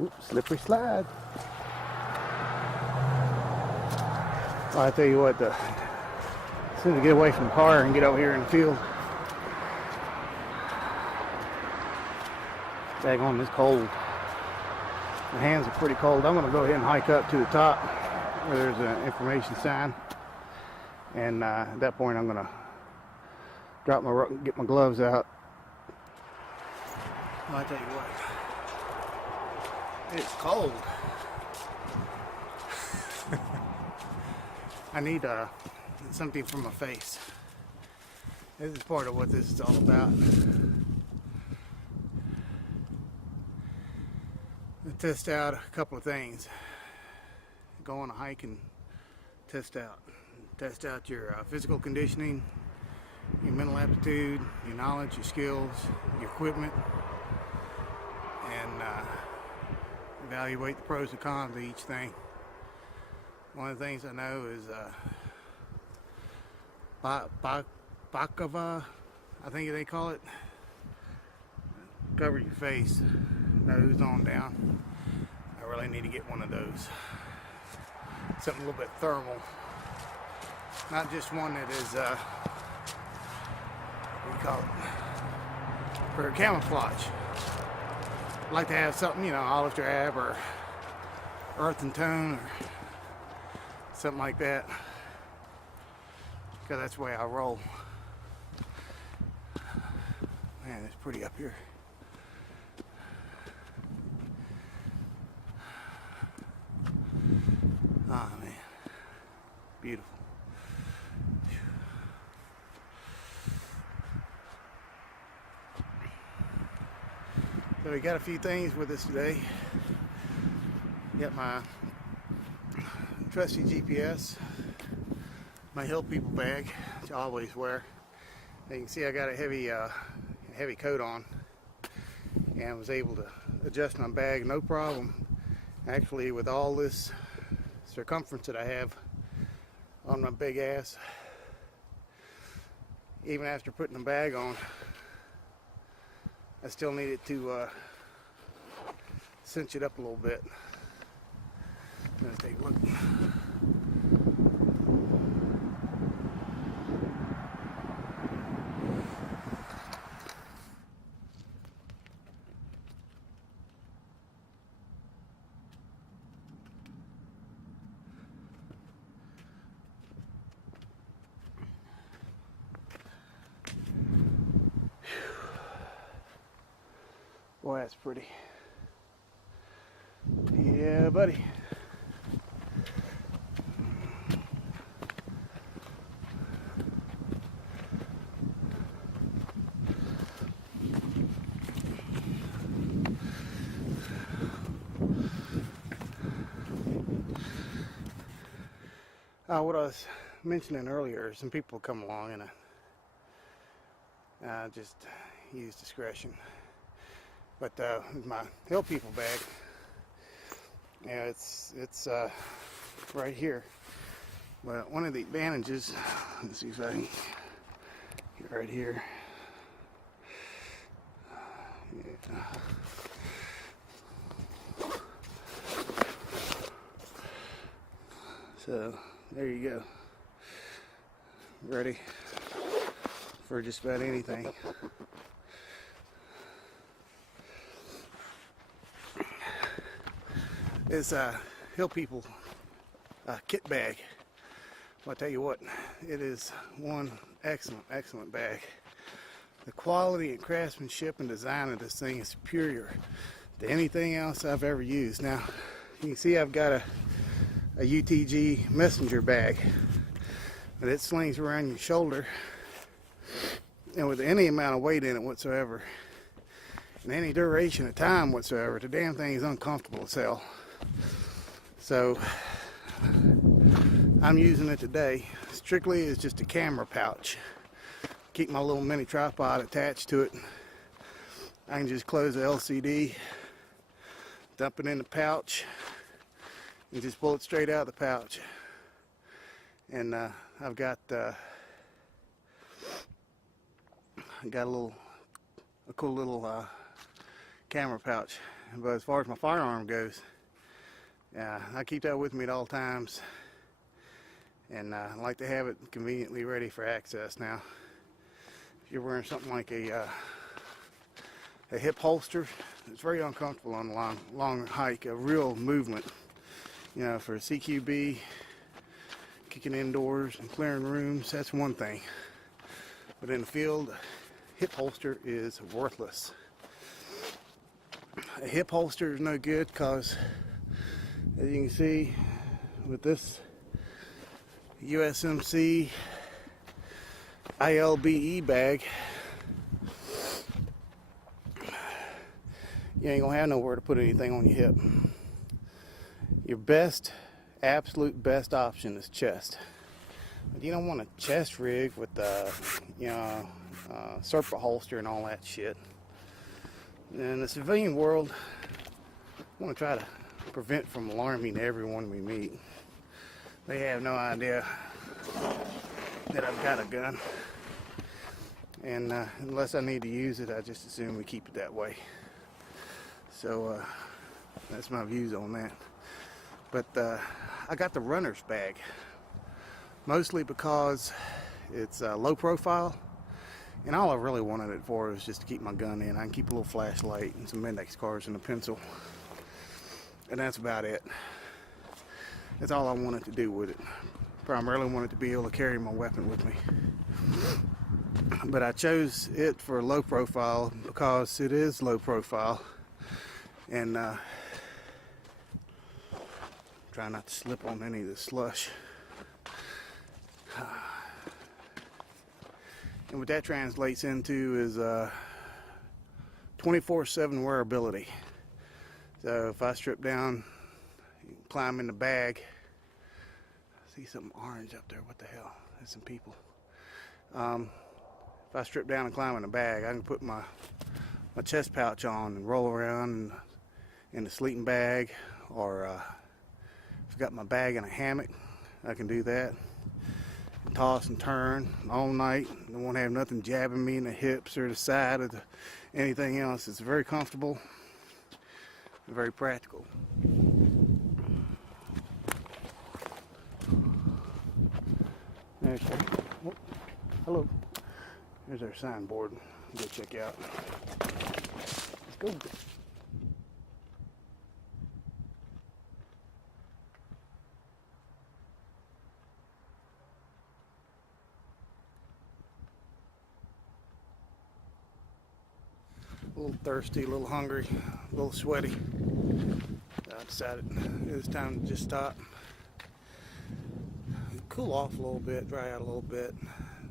Oops, slippery slide. Well, I tell you what, as soon as I get away from the car and get over here in the field, daggone, it's cold. My hands are pretty cold. I'm going to go ahead and hike up to the top where there's an information sign. And at that point, I'm going to get my gloves out. Well, I tell you what, it's cold. I need something for my face. This is part of what this is all about. Test out a couple of things. Go on a hike and test out your physical conditioning, your mental aptitude, your knowledge, your skills, your equipment, and evaluate the pros and cons of each thing. One of the things I know is Bakava, I think they call it. Cover your face, nose on down. I really need to get one of those. Something a little bit thermal. Not just one that is, what do you call it? For camouflage. I'd like to have something, olive drab or earth and tone or something like that. Because that's the way I roll. Man, it's pretty up here. Ah, man. Beautiful. So we got a few things with us today. Got my trusty GPS, my Hill People bag, which I always wear. You can see I got a heavy coat on, and I was able to adjust my bag no problem. Actually, with all this circumference that I have on my big ass, even after putting the bag on, I still needed to cinch it up a little bit. Let's take a look. Boy, that's pretty. Yeah, buddy. What I was mentioning earlier, some people come along and I just use discretion. But with my Hill People bag, it's right here. But one of the advantages, let's see if I can get right here. Yeah. So there you go. Ready for just about anything. This Hill People kit bag. Well, I tell you what, it is one excellent bag. The quality and craftsmanship and design of this thing is superior to anything else I've ever used. Now, you can see I've got a UTG messenger bag that it slings around your shoulder, and with any amount of weight in it whatsoever, and any duration of time whatsoever, the damn thing is uncomfortable as hell. So I'm using it today strictly as just a camera pouch. Keep my little mini tripod attached to it. I can just close the LCD, dump it in the pouch, and just pull it straight out of the pouch. And I've got a cool little camera pouch But as far as my firearm goes, I keep that with me at all times, and I like to have it conveniently ready for access. Now, if you're wearing something like a hip holster, it's very uncomfortable on a long hike, a real movement. You know, for a CQB, kicking indoors and clearing rooms, that's one thing. But in the field, a hip holster is worthless. A hip holster is no good because, as you can see, with this USMC ILBE bag, you ain't gonna have nowhere to put anything on your hip. Your absolute best option is chest. But you don't want a chest rig with the, Serpa holster and all that shit. In the civilian world, I want to try to prevent from alarming everyone we meet. They have no idea that I've got a gun, and unless I need to use it, I just assume we keep it that way. So that's my views on that. But I got the runner's bag, mostly because it's low profile, and all I really wanted it for was just to keep my gun in. I can keep a little flashlight and some index cards and a pencil, and that's about it. That's all I wanted to do with it. Primarily wanted to be able to carry my weapon with me. But I chose it for low profile because it is low profile, and try not to slip on any of the slush. And what that translates into is 24/7 wearability. So if I strip down, climb in the bag, I see something orange up there. What the hell? There's some people. If I strip down and climb in the bag, I can put my chest pouch on and roll around in the sleeping bag, or if I've got my bag in a hammock, I can do that. Toss and turn all night. I won't have nothing jabbing me in the hips or the side or anything else. It's very comfortable, very practical. There's hello. There's our signboard. Go check out. Let's go. A little thirsty, a little hungry, a little sweaty. I decided it was time to just stop, cool off a little bit, dry out a little bit.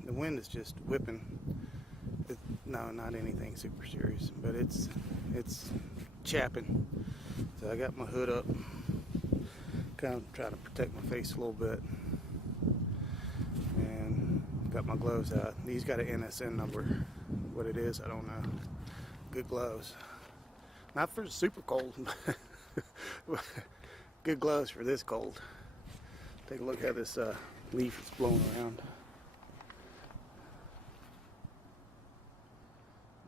The wind is just whipping. No, not anything super serious, but it's chapping. So I got my hood up, kind of try to protect my face a little bit, and got my gloves out. These got an NSN number. What it is, I don't know. Good gloves. Not for super cold. Good gloves for this cold. Take a look how this leaf is blowing around.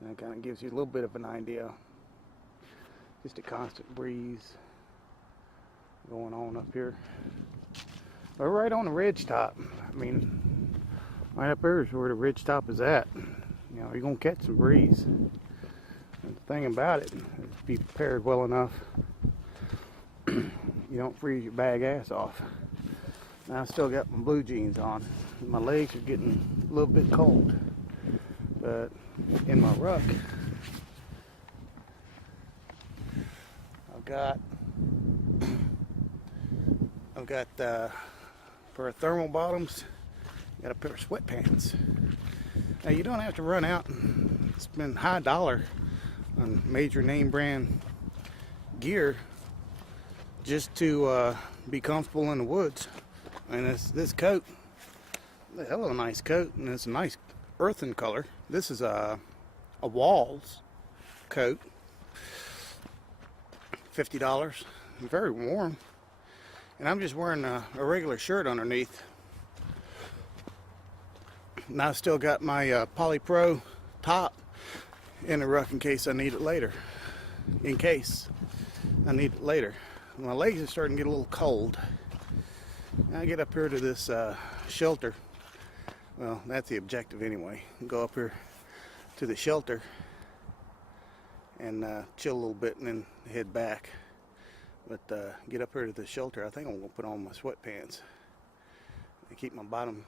And it kind of gives you a little bit of an idea. Just a constant breeze going on up here. We're right on the ridge top. I mean, right up here is where the ridge top is at. You know, you're gonna catch some breeze. And the thing about it is be prepared well enough, you don't freeze your bag ass off. Now I still got my blue jeans on. My legs are getting a little bit cold, but in my ruck, I've got for thermal bottoms, got a pair of sweatpants. Now you don't have to run out and spend high dollar on major name brand gear just to be comfortable in the woods. And this coat, a hell of a nice coat, and it's a nice earthen color. This is a Walls coat, $50, very warm. And I'm just wearing a regular shirt underneath. And I've still got my Poly Pro top in the ruck in case I need it later. in case I need it later. My legs are starting to get a little cold. I get up here to this shelter. Well, that's the objective anyway. Go up here to the shelter and chill a little bit and then head back. But get up here to the shelter, I think I'm gonna put on my sweatpants and keep my bottom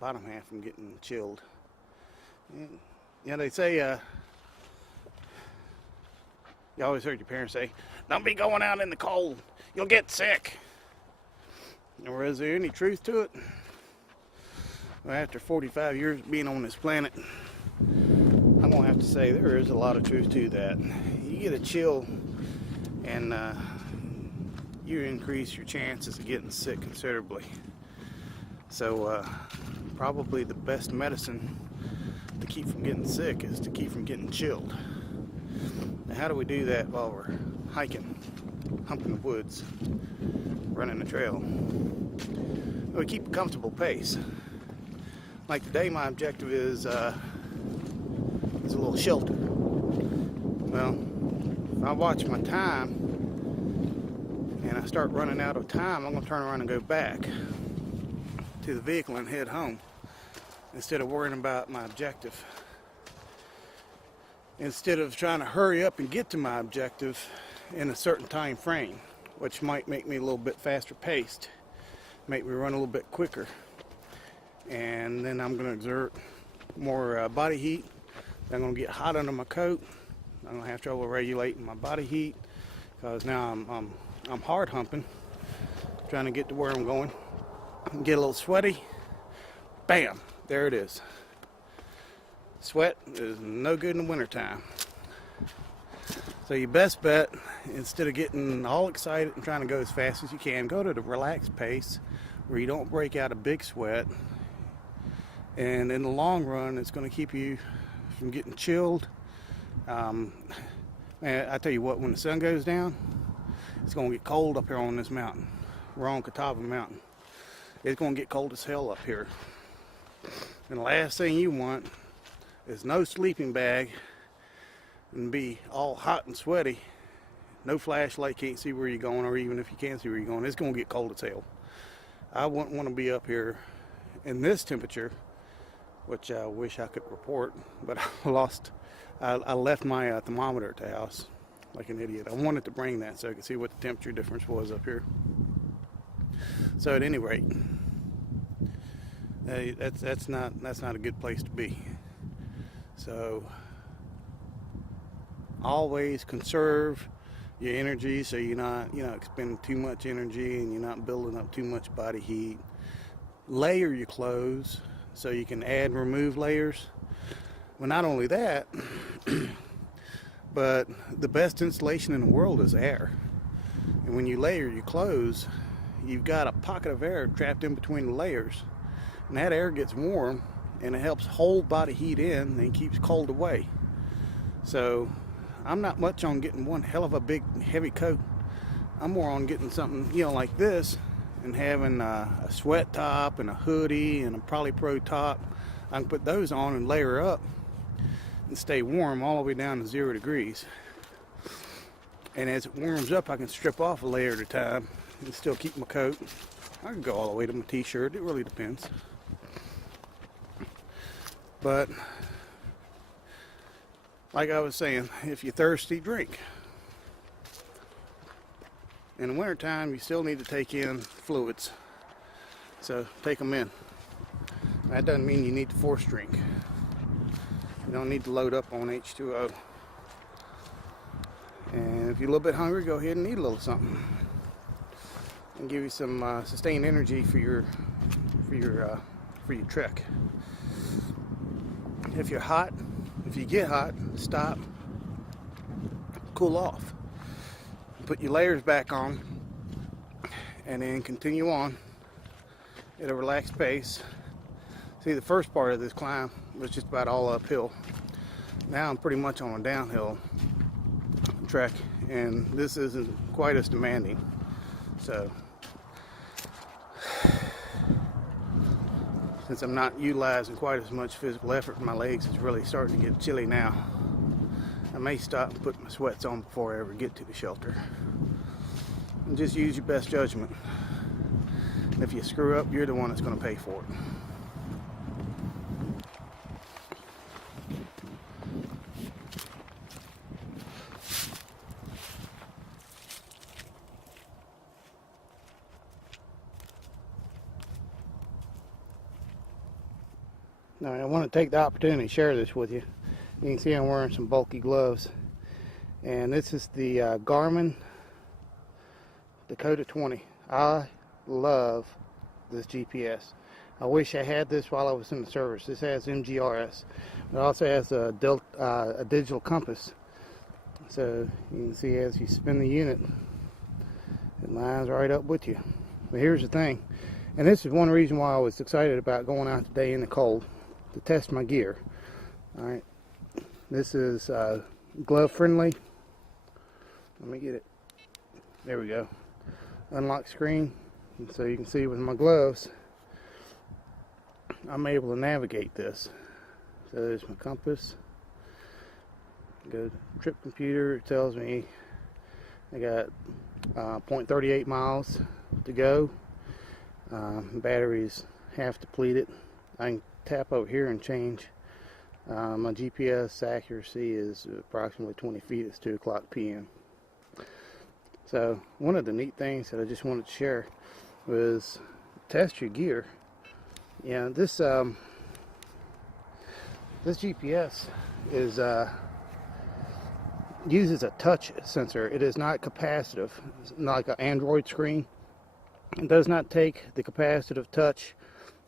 half from getting chilled. And, you know, they say, you always heard your parents say, don't be going out in the cold, you'll get sick. Or is there any truth to it? Well, after 45 years being on this planet, I'm gonna have to say there is a lot of truth to that. You get a chill and you increase your chances of getting sick considerably. So probably the best medicine to keep from getting sick is to keep from getting chilled. Now, how do we do that while we're hiking, humping the woods, running the trail? We keep a comfortable pace. Like today, my objective is a little shelter. Well, if I watch my time and I start running out of time, I'm going to turn around and go back to the vehicle and head home instead of worrying about my objective. Instead of trying to hurry up and get to my objective in a certain time frame, which might make me a little bit faster paced, make me run a little bit quicker, and then I'm going to exert more body heat. I'm going to get hot under my coat. I'm going to have trouble regulating my body heat because now I'm hard humping, trying to get to where I'm going. Get a little sweaty. Bam! There it is. Sweat is no good in the wintertime. So your best bet, instead of getting all excited and trying to go as fast as you can, go to the relaxed pace where you don't break out a big sweat. And in the long run, it's going to keep you from getting chilled. Man, I tell you what, when the sun goes down, it's going to get cold up here on this mountain. We're on Catawba Mountain. It's going to get cold as hell up here. And the last thing you want is no sleeping bag and be all hot and sweaty, no flashlight, can't see where you're going, or even if you can see where you're going, it's going to get cold as hell. I wouldn't want to be up here in this temperature, which I wish I could report, but I left my thermometer at the house like an idiot. I wanted to bring that so I could see what the temperature difference was up here. So at any rate, that's not a good place to be. So always conserve your energy so you're not expending too much energy and you're not building up too much body heat. Layer your clothes so you can add and remove layers. Well, not only that, but the best insulation in the world is air. And when you layer your clothes, you've got a pocket of air trapped in between the layers. And that air gets warm and it helps hold body heat in and keeps cold away. So I'm not much on getting one hell of a big heavy coat. I'm more on getting something, like this, and having a sweat top and a hoodie and a Polypro top. I can put those on and layer up and stay warm all the way down to 0 degrees. And as it warms up, I can strip off a layer at a time and still keep my coat. I can go all the way to my t-shirt. It really depends. But like I was saying, if you're thirsty, drink. In the wintertime, you still need to take in fluids. So take them in. That doesn't mean you need to force drink. You don't need to load up on H2O. And if you're a little bit hungry, go ahead and eat a little something. And give you some sustained energy for your trek. If you're hot, if you get hot, stop, cool off, put your layers back on, and then continue on at a relaxed pace. See, the first part of this climb was just about all uphill. Now I'm pretty much on a downhill trek, and this isn't quite as demanding. So since I'm not utilizing quite as much physical effort, my legs is really starting to get chilly now. I may stop and put my sweats on before I ever get to the shelter. And just use your best judgment. If you screw up, you're the one that's going to pay for it. Now, I want to take the opportunity to share this with you. You can see I'm wearing some bulky gloves. And this is the Garmin Dakota 20. I love this GPS. I wish I had this while I was in the service. This has MGRS. It also has a digital compass. So you can see as you spin the unit, it lines right up with you. But here's the thing, and this is one reason why I was excited about going out today in the cold to test my gear. Alright, this is glove friendly. Let me get it. There we go. Unlock screen. And so you can see with my gloves, I'm able to navigate this. So there's my compass. Go to trip computer. It tells me I got 0.38 miles to go. Battery's half depleted. I can tap over here and change. My GPS accuracy is approximately 20 feet. It's 2 o'clock p.m. So one of the neat things that I just wanted to share was test your gear. Yeah, this GPS is uses a touch sensor. It is not capacitive. It's not like an Android screen. It does not take the capacitive touch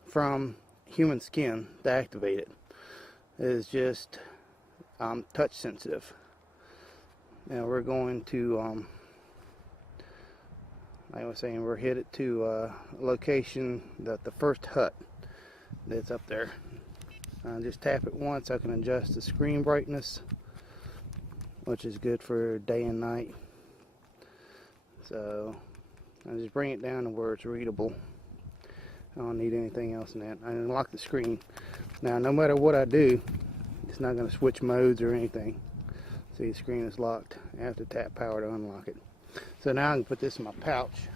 from human skin to activate it. It is just touch sensitive. Now we're going to like I was saying, we're headed to a location, that the first hut that's up there. Just tap it once. I can adjust the screen brightness, which is good for day and night. So I just bring it down to where it's readable. I don't need anything else in that. I unlock the screen. Now, no matter what I do, it's not going to switch modes or anything. See, the screen is locked. I have to tap power to unlock it. So now I can put this in my pouch.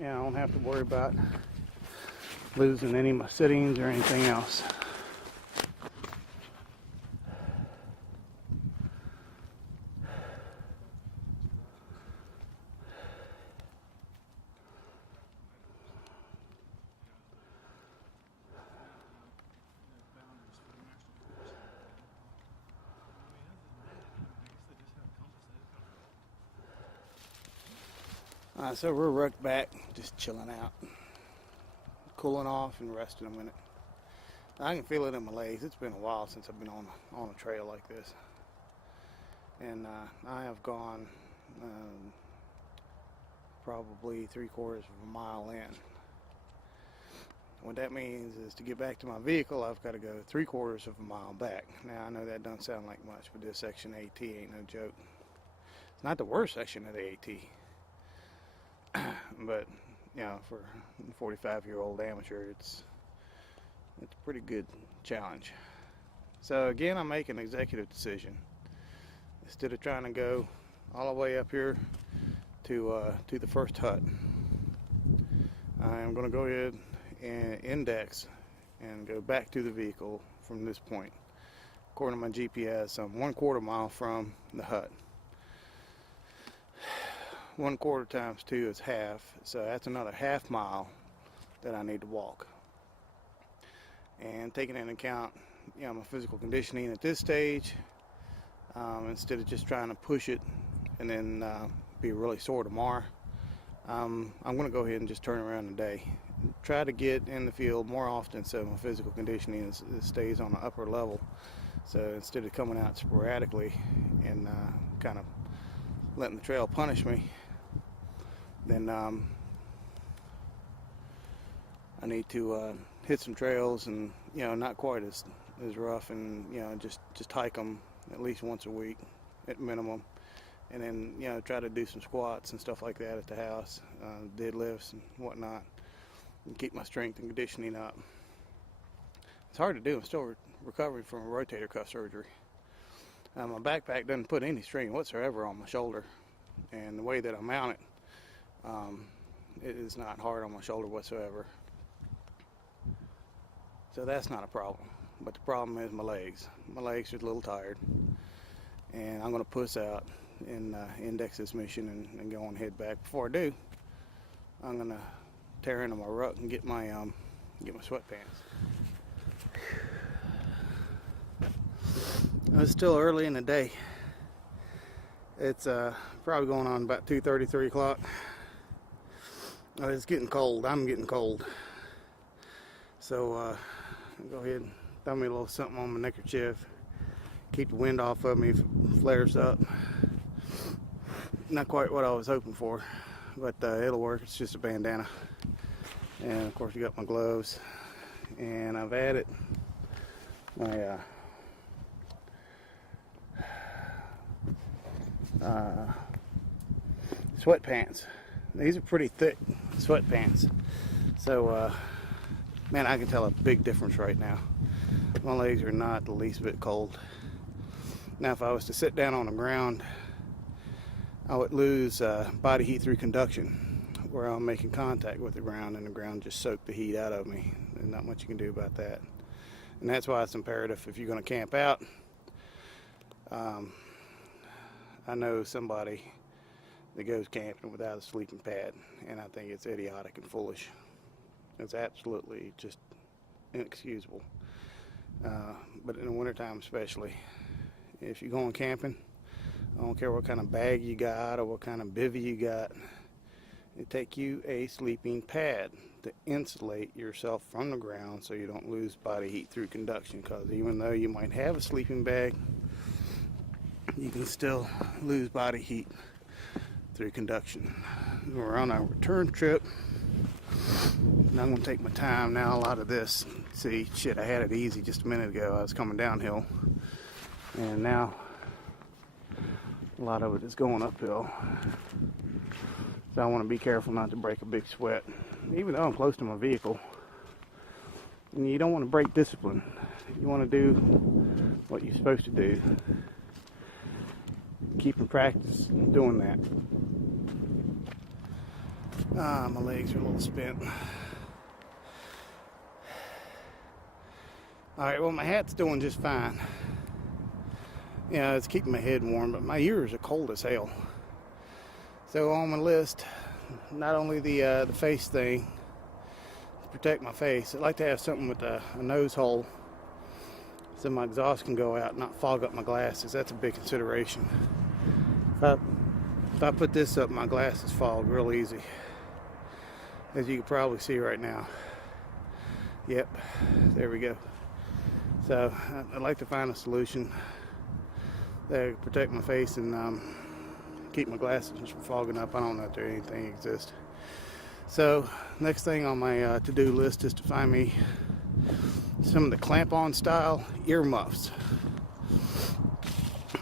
And I don't have to worry about losing any of my settings or anything else. So we're rucked back, just chilling out, cooling off and resting a minute. I can feel it in my legs. It's been a while since I've been on a trail like this, and I have gone probably 3/4 of a mile in. What that means is to get back to my vehicle, I've got to go 3/4 of a mile back. Now I know that doesn't sound like much, but this section AT ain't no joke. It's not the worst section of the AT. But you know, for a 45-year-old amateur, it's a pretty good challenge. So again, I make an executive decision. Instead of trying to go all the way up here to the first hut, I'm going to go ahead and index and go back to the vehicle from this point. According to my GPS, I'm 1/4 mile from the hut. 1/4 times 2 is half, so that's another half mile that I need to walk. And taking into account, you know, my physical conditioning at this stage, instead of just trying to push it and then be really sore tomorrow, I'm going to go ahead and just turn around today. Try to get in the field more often so my physical conditioning stays on the upper level. So instead of coming out sporadically and kind of letting the trail punish me, then I need to hit some trails, and you know, not quite as rough, and you know, just hike them at least once a week at minimum, and then you know, try to do some squats and stuff like that at the house, deadlifts and whatnot, and keep my strength and conditioning up. It's hard to do. I'm still recovering from a rotator cuff surgery. My backpack doesn't put any strain whatsoever on my shoulder, and the way that I mount it, it is not hard on my shoulder whatsoever. So that's not a problem. But the problem is my legs. My legs are a little tired, and I'm going to puss out and index this mission and go on head back. Before I do, I'm going to tear into my ruck and get my sweatpants. It's still early in the day. It's probably going on about 2:30, 3 o'clock. It's getting cold. I'm getting cold. So I'll go ahead and throw me a little something on my neckerchief. Keep the wind off of me if it flares up. Not quite what I was hoping for, but it'll work. It's just a bandana. And of course you got my gloves. And I've added my sweatpants. These are pretty thick sweatpants. So, man, I can tell a big difference right now. My legs are not the least bit cold. Now, if I was to sit down on the ground, I would lose body heat through conduction, where I'm making contact with the ground and the ground just soaked the heat out of me. There's not much you can do about that. And that's why it's imperative if you're going to camp out. I know somebody that goes camping without a sleeping pad, and I think it's idiotic and foolish. It's absolutely just inexcusable. But in the wintertime especially, if you're going camping, I don't care what kind of bag you got or what kind of bivvy you got, take you a sleeping pad to insulate yourself from the ground so you don't lose body heat through conduction, because even though you might have a sleeping bag, you can still lose body heat through conduction. We're on our return trip, and I'm going to take my time now. A lot of this, see, shit, I had it easy just a minute ago. I was coming downhill, and now a lot of it is going uphill. So I want to be careful not to break a big sweat, even though I'm close to my vehicle. And you don't want to break discipline. You want to do what you're supposed to do. Keep in practice doing that. My legs are a little spent. Alright, well, my hat's doing just fine. Yeah, it's keeping my head warm, but my ears are cold as hell. So on my list, not only the face thing to protect my face, I'd like to have something with a nose hole so my exhaust can go out and not fog up my glasses. That's a big consideration. If I put this up, my glasses fog real easy, as you can probably see right now. Yep, there we go. So I'd like to find a solution that will protect my face and keep my glasses from fogging up. I don't know if there anything exists. So next thing on my to-do list is to find me some of the clamp-on style earmuffs.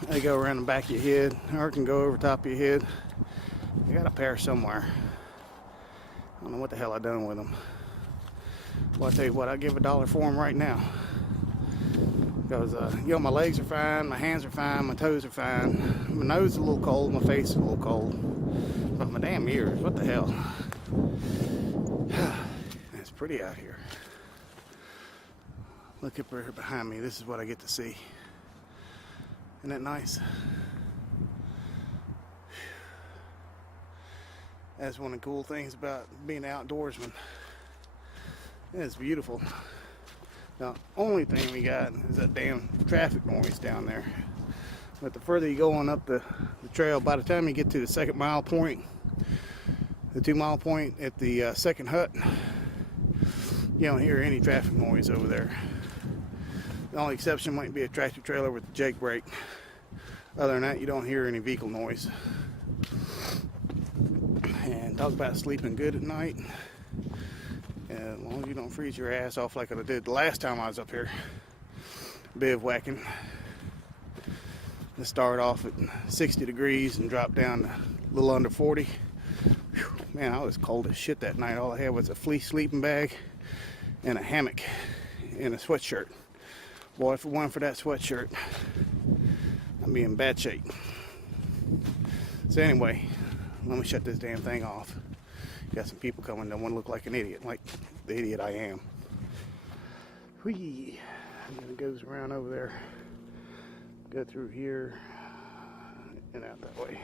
They go around the back of your head, or it can go over top of your head. I got a pair somewhere. I don't know what the hell I done with them. Well, I tell you what, I'll give $1 for them right now. Because, you know, my legs are fine, my hands are fine, my toes are fine. My nose is a little cold, my face is a little cold. But my damn ears, what the hell? It's pretty out here. Look up here behind me, this is what I get to see. Isn't that nice? That's one of the cool things about being an outdoorsman. It's beautiful. The only thing we got is that damn traffic noise down there. But the further you go on up the trail, by the time you get to the 2nd mile point, the 2 mile point at the second hut, you don't hear any traffic noise over there. The only exception might be a tractor trailer with the Jake brake. Other than that, you don't hear any vehicle noise. And talk about sleeping good at night. As long as you don't freeze your ass off like I did the last time I was up here bivouacking. Let's start off at 60 degrees and drop down to a little under 40. Whew, man, I was cold as shit that night. All I had was a fleece sleeping bag and a hammock and a sweatshirt. Boy, if it weren't for that sweatshirt, I'll be in bad shape. So anyway, let me shut this damn thing off. Got some people coming. Don't want to look like an idiot, like the idiot I am. Whee! And then it goes around over there, go through here, and out that way.